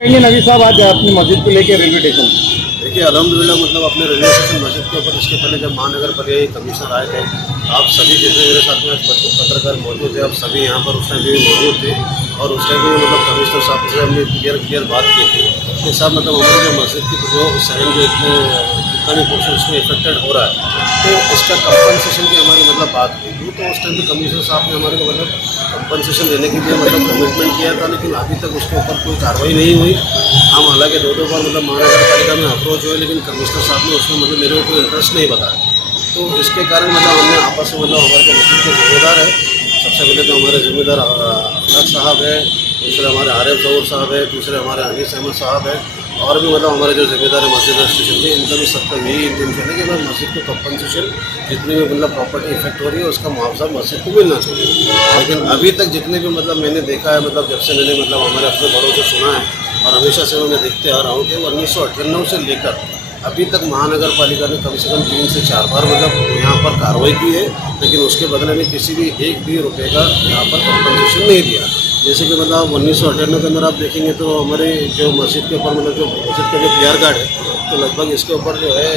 कहेंगे नबी साहब आज अपनी मस्जिद को लेकर रेलवे स्टेशन। देखिए अल्हम्दुलिल्लाह मतलब अपने रेलवे स्टेशन मस्जिद के ऊपर इसके पहले जब महानगर पालिका कमिश्नर आए थे, आप सभी जितने मेरे साथ में पत्रकार मौजूद थे, आप सभी यहाँ पर उस टाइम भी मौजूद थे और उस टाइम भी मतलब कमिश्नर साहब से हमने क्लियर बात की थी कि साहब मतलब हमारे जो मस्जिद की जो सहन जो जितना भी पोर्शन उसमें इफेक्टेड हो रहा है तो इसका कंपनसेशन की हमारी मतलब बात की थी। तो उस टाइम पे कमिश्नर साहब ने हमारे को मतलब कंपनसेशन देने के लिए मतलब कमिटमेंट किया था, लेकिन अभी तक उसके ऊपर कोई कार्रवाई नहीं हुई। हम हालांकि दो बार मतलब महानगर पालिका में अप्रोच हुए, लेकिन कमिश्नर साहब ने उसमें मतलब मेरे को कोई इंटरेस्ट नहीं बताया। तो इसके कारण मतलब हमने आपस में मतलब हमारे जो मस्जिद के जिम्मेदार है, सबसे पहले तो हमारे जिम्मेदार अखलाक साहब है, दूसरे हमारे आरिफ जहूर साहब है, दूसरे हमारे अनीस अहमद साहब है और भी मतलब हमारे जो जिम्मेदार है मस्जिद स्टेशन के, इनका भी सबका यही इंटेंशन है कि मतलब मस्जिद को कंपनसेशन जितनी भी मतलब प्रॉपर्टी इफेक्ट हो रही है उसका मुआवजा मस्जिद को मिलना चाहिए। लेकिन अभी तक जितने भी मतलब मैंने देखा है, मतलब जब से मैंने मतलब हमारे अपने बड़ों से सुना है और हमेशा से मैं देखते आ रहा हूँ कि 1998 से लेकर अभी तक महानगर पालिका ने कम से कम 3 से 4 बार मतलब यहाँ पर कार्रवाई की है, लेकिन उसके बदले में किसी भी एक भी रुपये का यहाँ पर कंपनसेशन नहीं दिया। जैसे कि मतलब 1998 के अंदर आप देखेंगे तो हमारे जो मस्जिद के ऊपर मतलब जो मस्जिद का जो PR कार्ड है तो लगभग इसके ऊपर जो है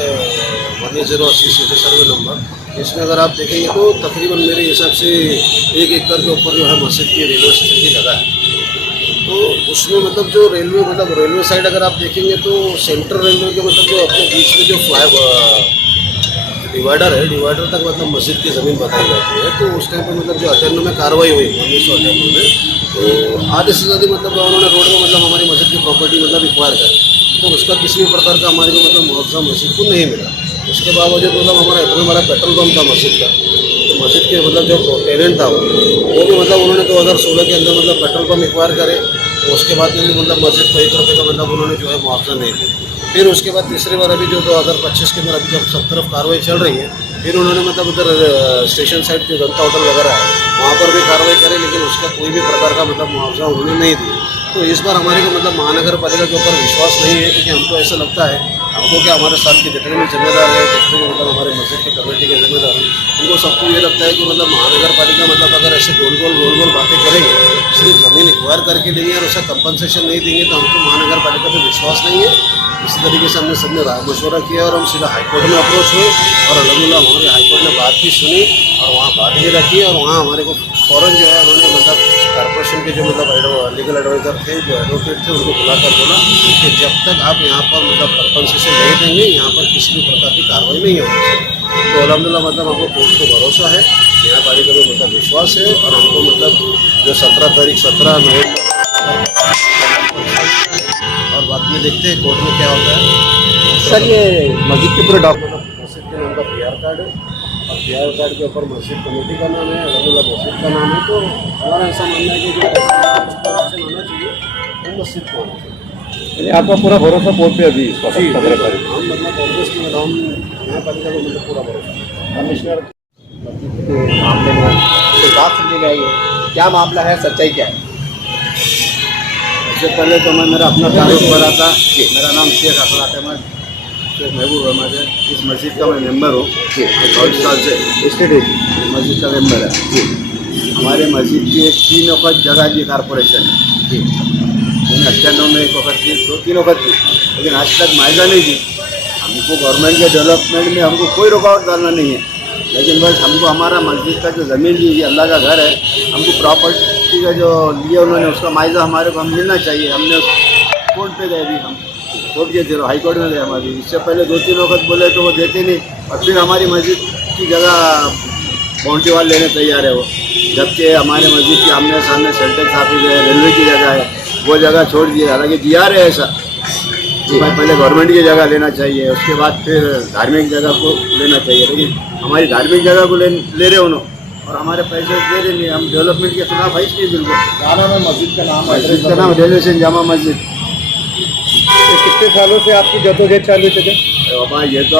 11080 सीधे सर्वे नंबर, इसमें अगर आप देखेंगे तो तकरीबन मेरे हिसाब से 1 एकड़ के ऊपर जो है मस्जिद की रेलवे स्टेशन की जगह है। तो उसमें मतलब जो रेलवे साइड अगर आप देखेंगे तो सेंट्रल रेलवे के मतलब जो अपने बीच में जो डिवाइडर है, डिवाइडर तक मतलब मस्जिद की ज़मीन बताई जाती है। तो उस टाइम पर मतलब जो 98 में कार्रवाई हुई 1998 में, तो आधे से ज़्यादा मतलब उन्होंने रोड में मतलब हमारी मस्जिद की प्रॉपर्टी मतलब एक्वायर करी, तो उसका किसी भी प्रकार का हमारे को मतलब मुआवजा मस्जिद को नहीं मिला। उसके बावजूद मतलब हमारा इतना बड़ा पेट्रोल पंप था मस्जिद का, तो मस्जिद के मतलब जो टेनेंट था वो भी मतलब उन्होंने 2016 के अंदर मतलब पेट्रोल पंप एक्वायर करे, तो उसके बाद में भी मतलब मस्जिद को 1 रुपये का मतलब उन्होंने जो है मुआवजा नहीं दिया। फिर उसके बाद तीसरी बार अभी जो 2025 के अंदर अभी जब सब तरफ कार्रवाई चल रही है, फिर उन्होंने मतलब उधर स्टेशन साइड जो जनता होटल वगैरह है वहाँ पर भी कार्रवाई करी, लेकिन उसका कोई भी प्रकार का मतलब मुआवजा उन्होंने नहीं दिया। तो इस बार हमारे को मतलब महानगर पालिका के ऊपर विश्वास नहीं है, क्योंकि हमको ऐसा लगता है हमको क्या हमारे साथ के जितने भी जिम्मेदार हैं, जितने भी मतलब हमारे मस्जिद की कमेटी के जिम्मेदार हैं, उनको सबको ये लगता है कि मतलब महानगर पालिका मतलब अगर ऐसे गोल गोल बातें करेंगे, सिर्फ ज़मीन एक्वायर करके देंगे और उसका कंपनसेशन नहीं देंगे, तो हमको महानगर पालिका पर विश्वास नहीं है। इसी तरीके से हमने सबने राय मशवरा किया और हम सीधा हाईकोर्ट में अप्रोच हुए और अलहमदुलिल्लाह हमारे हाईकोर्ट ने बात भी सुनी और वहाँ बात भी रखी और वहाँ हमारे को फ़ौरन जो है उन्होंने मतलब कॉर्पोरेशन के जो मतलब लीगल एडवाइज़र थे, जो एडवोकेट थे, उनको बुलाकर बोला कि जब तक आप यहाँ पर मतलब कंपनसेशन नहीं देंगे यहाँ पर किसी भी प्रकार की कार्रवाई नहीं होनी चाहिए। तो अलहमदुलिल्लाह मतलब हमको कोर्ट को भरोसा है, न्यायपालिका में मतलब विश्वास है और हमको मतलब जो 17 नवंबर और बाद में देखते हैं कोर्ट में क्या होता है। सर ये मस्जिद के पूरे डॉक्यूमेंट मस्जिद के नाम का PR कार्ड है और PR कार्ड के ऊपर मस्जिद कमेटी का नाम है, अलहमदुलिल्लाह मस्जिद का नाम है। तो हमारा ऐसा मानना है कि जो कंपनसेशन आना चाहिए वो मस्जिद को आना चाहिए। आपका पूरा भरोसा कोर्ट पे अभी जी हम मतलब कांग्रेस में हम न्यायपालिका को मतलब पूरा भरोसा। कमिश्नर मामले में तो बात सुनने गए, क्या मामला है, सच्चाई क्या है? सबसे पहले तो मैं मेरा अपना तारुफ भरा था। मेरा नाम शेख अखलाक अहमद शेख महबूब अहमद है। इस मस्जिद का मैं मेंबर हूँ, 24 साल से स्टेट मस्जिद का मेंबर है। हमारे मस्जिद की 3 वक्त जगह दी कॉरपोरेशन ने, मैंने 98 में 1 वक्त दी, 2-3 वक्त दी, लेकिन आज तक मुआवजा नहीं दी। हमको गवर्नमेंट के डेवलपमेंट में हमको कोई रुकावट डालना नहीं है, लेकिन बस हमको हमारा मस्जिद का जो ज़मीन ली है, अल्लाह का घर है, हमको प्रॉपर्टी का जो लिए उन्होंने उसका मुआवजा हमारे को हम मिलना चाहिए। हमने कोर्ट पे गए भी, हम कोर्ट गए थे, हाई कोर्ट में गए हमारी। इससे पहले 2-3 वक्त बोले तो वो देते नहीं और फिर हमारी मस्जिद की जगह बाउंड्री वाल लेने तैयार है वो, जबकि हमारे मस्जिद के आमने सामने सेंटेक्स ऑफिस है, रेलवे की जगह है, वो जगह छोड़ दिए। हालांकि DR है ऐसा जी, पहले गवर्नमेंट की जगह लेना चाहिए, उसके बाद फिर धार्मिक जगह को लेना चाहिए, लेकिन हमारी धार्मिक जगह को ले रहे उन्होंने और हमारे पैसे दे रहे नहीं। हम डेवलपमेंट के खिलाफ है इसलिए बिल्कुल। क्या नाम है मस्जिद का नाम? मस्जिद का नाम रेलवे स्टेशन जामा मस्जिद। कितने सालों से आपकी जद्दोजहद चालू है? बाबा ये तो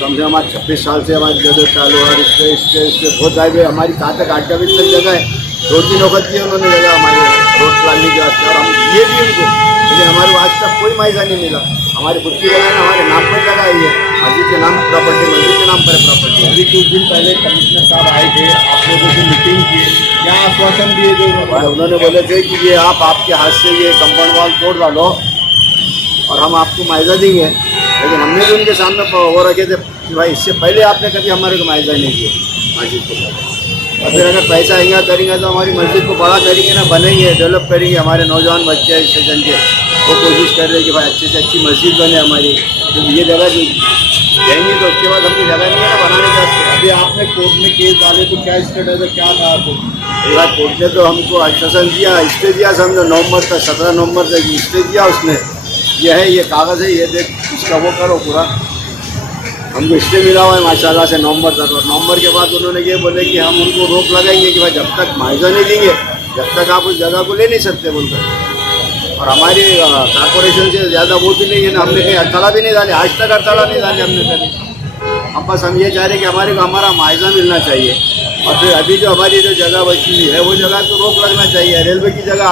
कम से कम 26 साल से हमारी जगह चालू है और इसके बहुत आगे हमारी कहाँ तक 8 तक जगह है। 2-3 वक्त की उन्होंने जगह हमारे रोड प्लानिंग के वास्ते और हम ये भी उनको, लेकिन हमारे को आज तक कोई मुआवजा नहीं मिला। हमारी खुद की जगह ना, हमारे नाम पर जगह है, ये मस्जिद के नाम प्रॉपर्टी, मस्जिद के नाम पर प्रॉपर्टी। अभी कुछ दिन पहले कमिश्नर साहब आए थे, आप लोगों से मीटिंग की, क्या आश्वासन दिए जो उन्होंने बोले थे कि ये आपके हाथ से ये कंपाउंड वॉल तोड़ डालो और हम आपको मुआवजा देंगे, लेकिन हमने भी उनके सामने वो रखे थे कि भाई इससे पहले आपने कभी हमारे को मुआवजा नहीं दिया मस्जिद को। और फिर अगर पैसा आएगा करेंगे तो हमारी मस्जिद को बड़ा करेंगे ना, बनेंगे, डेवलप करेंगे। हमारे नौजवान बच्चे हैं स्टेशन के, वो कोशिश कर रहे हैं कि भाई अच्छे से अच्छी मस्जिद बने हमारी। तो ये जगह जो देंगे तो उसके बाद हमको जगह नहीं है ना बनाने का। अभी आपने कोर्ट में केस डाले तो क्या स्टेटस है, क्या था आपको? कोर्ट ने तो हमको आश्वासन दिया, स्टे दिया, समझो नवंबर तक, 17 नवंबर तक स्टे दिया उसने। ये है, ये कागज़ है, ये देख, इसका वो करो पूरा। हमको स्टे मिला हुआ है माशाल्लाह से नवंबर तक। और नवंबर के बाद उन्होंने ये बोले कि हम उनको रोक लगाएंगे कि भाई जब तक मुआवजा नहीं देंगे जब तक आप उस जगह को ले नहीं सकते बोलकर। और हमारी कॉर्पोरेशन से ज़्यादा वो भी नहीं है ना, हमने कहीं हड़ताला भी नहीं डाले, आज तक हड़ताला नहीं डाले हमने कभी। हम बस हम ये चाह रहे हैं कि हमारे को हमारा मुआवजा मिलना चाहिए। और फिर अभी जो हमारी जो जगह बची हुई है वो जगह तो रोक लगना चाहिए। रेलवे की जगह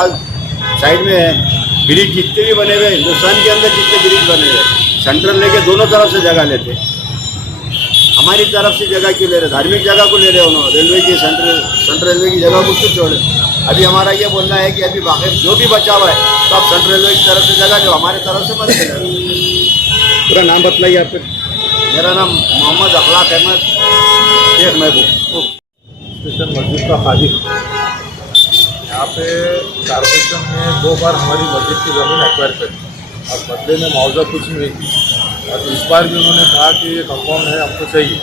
साइड में है, ब्रिज जितने भी बने हुए हिंदुस्तान के अंदर जितने ब्रिज बने हुए सेंट्रल लेके दोनों तरफ से जगह लेते, हमारी तरफ से जगह क्यों ले रहे? धार्मिक जगह को ले रहे उन्होंने, रेलवे की सेंट्रल रेलवे की जगह को क्यों छोड़े? अभी हमारा ये बोलना है कि अभी बाकी जो भी बचा हुआ है तो आप सेंट्रल रेलवे की तरफ से जगह जो हमारे तरफ से मत ले। पूरा नाम बतलाइए आप। मेरा नाम मोहम्मद अखलाक अहमद शेख महबूब। स्टेशन मस्जिद का खादी। यहाँ पे कॉर्पोरेशन ने 2 बार हमारी मस्जिद की ज़मीन एक्वायर करी और बदले में मुआवजा कुछ नहीं दी। और इस बार भी उन्होंने कहा कि ये कंपाउंड है, हमको चाहिए।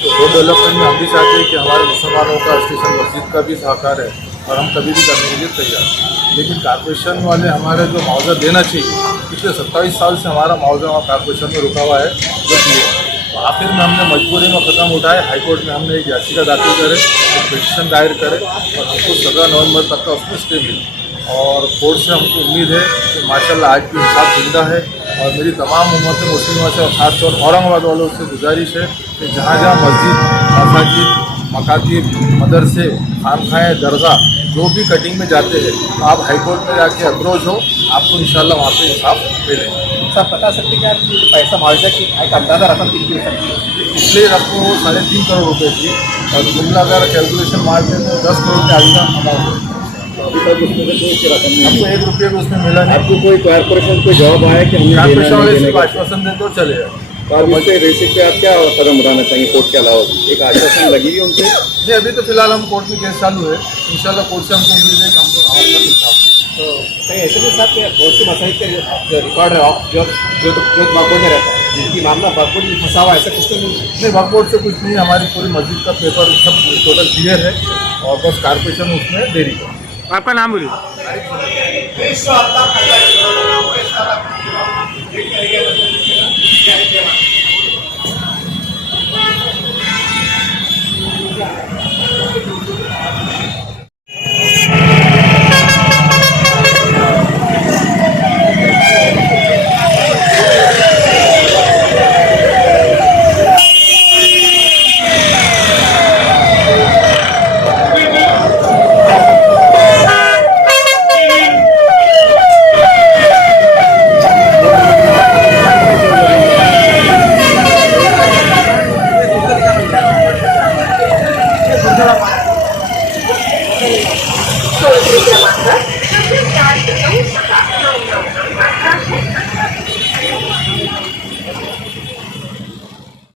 तो वो डेवलपमेंट में हम भी चाहते हैं कि हमारे मुसलमानों का स्टेशन मस्जिद का भी सहकार है और हम कभी भी करने के लिए तैयार हैं। लेकिन कॉर्पोरेशन वाले हमारे जो मुआवजा देना चाहिए, पिछले 27 साल से हमारा मुआवजा वहाँ कॉर्पोरेशन में रुका हुआ है, बस ये। तो आखिर में हमने मजबूरी में कदम उठाए, हाईकोर्ट में हमने एक याचिका दाखिल करे, एक पिटीशन दायर करे और हमको 17 नवंबर तक का उसमें स्टे मिला। और कोर्ट से हमको उम्मीद है कि माशाल्लाह आज भी इंसाफ जिंदा है। और मेरी तमाम उम्मत मुस्लिमों से और खासतौर औरंगाबाद वालों से गुजारिश है कि जहाँ जहाँ मस्जिद, मसाजिद, मकातिब, मदरसे, खानखाएँ, दरगाह जो भी कटिंग में जाते हैं तो आप हाईकोर्ट में जाके अप्रोच हो, आपको इंशाल्लाह वहाँ पे इंसाफ मिलेगा। सर बता सकते हैं कि पैसा मुआवजा की एक अंदाजा रकम कितनी हो सकती है? पिछले रकम वो 3.5 करोड़ रुपए थी और जुमला अगर कैलकुलेशन मारते तो 10 करोड़ के आगे का अमाउंट है। अभी तक उसमें से कोई रकम नहीं आपको 1 रुपये भी उसमें मिला नहीं। आपको कोई कॉर्पोरेशन कोई जवाब आया कि हमने कॉर्पोरेशन देना वाले नहीं सिर्फ देने का? आश्वासन दे तो चले जाए। तो अब इसके बेसिक पे आप क्या कदम उठाना चाहेंगे कोर्ट के अलावा? एक आश्वासन लगी हुई उनसे? नहीं, अभी तो फिलहाल हम कोर्ट में केस चालू है, इंशाल्लाह कोर्ट से हमको उम्मीद है कि हमको हमारे साथ इंसाफ। तो कहीं ऐसे भी साथ बहुत सी मसाइल के जो रिकॉर्ड है जो बागोड में रहता है कि मामला बागोड में फंसा हुआ ऐसा कुछ तो नहीं? वक्फ बोर्ड से कुछ नहीं, हमारी पूरी मस्जिद का पेपर सब टोटल क्लियर है और बस कॉर्पोरेशन उसमें देरी है। आपका नाम बोलिए। टोल फ्री क्रमांक 4 9